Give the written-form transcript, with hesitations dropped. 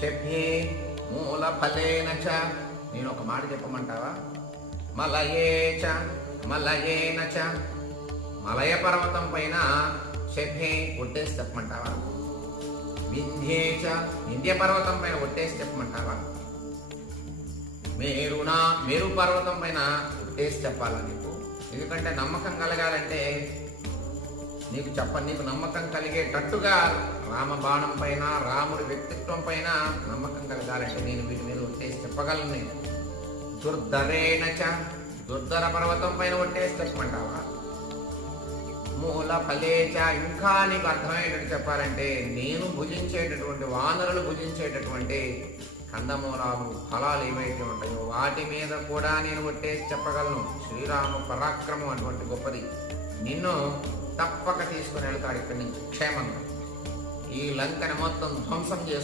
శభ్యే మూల ఫలేన చ. నేను ఒక మాట చెప్పమంటావా? మలయేచ మలయేన చ. మలయ పర్వతం పైన శభ్యే ఒట్టేసి చెప్పమంటావా? వింధ్యేచ వింధ్య పర్వతం పైన ఒట్టేసి చెప్పమంటావా? మేరు పర్వతం పైన ఒట్టేసి చెప్పాలా నీకు? ఎందుకంటే నమ్మకం కలగాలంటే నీకు నమ్మకం కలిగేటట్టుగా రామబాణం పైన, రాముడి వ్యక్తిత్వం పైన నమ్మకం కలగాలంటే నేను వీటి మీద ఒట్టేసి చెప్పగలను. నేను దుర్ధరేణ చ. దుర్ధర పర్వతం పైన ఒట్టేసి చెప్పమంటావా? మూల ఫలేచ. ఇంకా నీకు అర్థమయ్యేటట్టు చెప్పాలంటే నేను భుజించేటటువంటి, వానరులు భుజించేటటువంటి కందమూలాలు, ఫలాలు ఏవైతే ఉంటాయో వాటి మీద కూడా నేను ఒట్టేసి చెప్పగలను. శ్రీరామ పరాక్రమం అటువంటి గొప్పది. నిన్ను తప్పక తీసుకుని వెళ్తాడు ఇక్కడి నుంచి క్షేమంగా. ఈ లంకని మొత్తం ధ్వంసం చేస్తూ